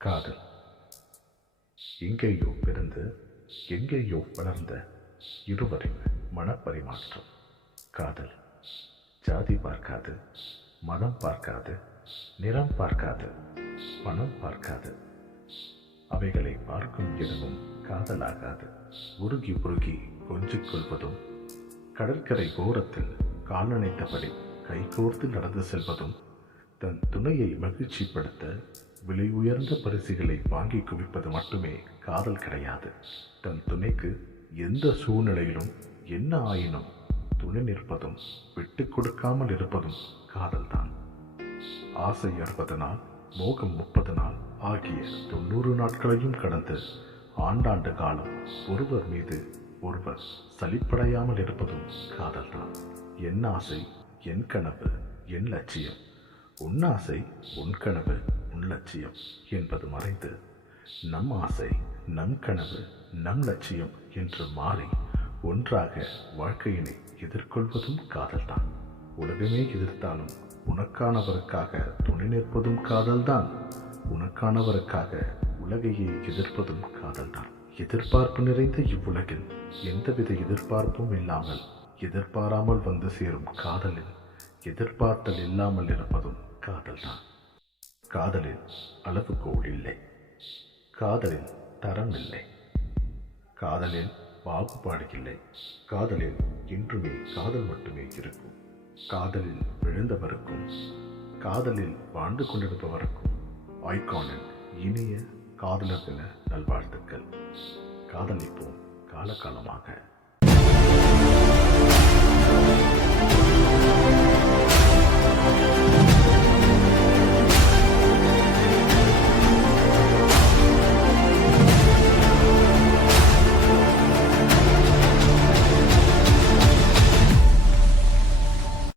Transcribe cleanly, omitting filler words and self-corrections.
காதல் எங்கேயோ பிறந்து எங்கேயோ வளர்ந்த இருவரின் மனப்பரிமாற்றம். காதல் ஜாதி பார்க்காது, மதம் பார்க்காது, நிறம் பார்க்காது, பணம் பார்க்காது. அவைகளை பார்க்கும் எதுவும் காதலாகாது. உருகி உருகி கொஞ்சிக் கொள்வதும், கடற்கரை ஓரத்தில் கால் நனைத்தபடி கைகோர்த்து நடந்து செல்வதும், தன் துணையை மகிழ்ச்சிப்படுத்த விலை உயர்ந்த பரிசுகளை வாங்கி குவிப்பது மட்டுமே காதல் கிடையாது. தன் துணைக்கு எந்த சூழ்நிலையிலும் என்ன ஆயினும் துணை நிற்பதும், விட்டு கொடுக்காமல் இருப்பதும் காதல்தான். ஆசை 60 நாள், மோகம் 30 நாள் ஆகிய 90 நாட்களையும் கடந்து ஆண்டாண்டு காலம் ஒருவர் மீது ஒருவர் சலிப்படையாமல் இருப்பதும் காதல்தான். என் ஆசை என் கனவு என் லட்சியம், உன் ஆசை உன் கனவு உன் லட்சியம் என்பது மறைந்து நம் ஆசை நம் கனவு நம் லட்சியம் என்று மாறி ஒன்றாக வாழ்க்கையினை எதிர்கொள்வதும் காதல்தான். உலகமே எதிர்த்தாலும் உனக்கானவருக்காக துணை நிற்பதும் காதல்தான். உனக்கானவருக்காக உலகையே எதிர்ப்பதும் காதல்தான். எதிர்பார்ப்பு நிறைந்த இவ்வுலகில் எந்தவித எதிர்பார்ப்பும் இல்லாமல் எதிர்பாராமல் வந்து சேரும் காதலில் எதிர்பார்த்தல் இல்லாமல் இருப்பதும் காதல்தான். காதலில் அளவுகோல் இல்லை, காதலில் தரம் இல்லை, காதலில் பாகுபாடு இல்லை. காதலில் என்றுமே காதல் மட்டுமே இருக்கும். காதலில் விழுந்தவருக்கும் காதலில் வாழ்ந்து கொண்டிருப்பவருக்கும் ஐகானின் இனிய காதலர் தின நல்வாழ்த்துக்கள். காதலிப்போம் காலகாலமாக.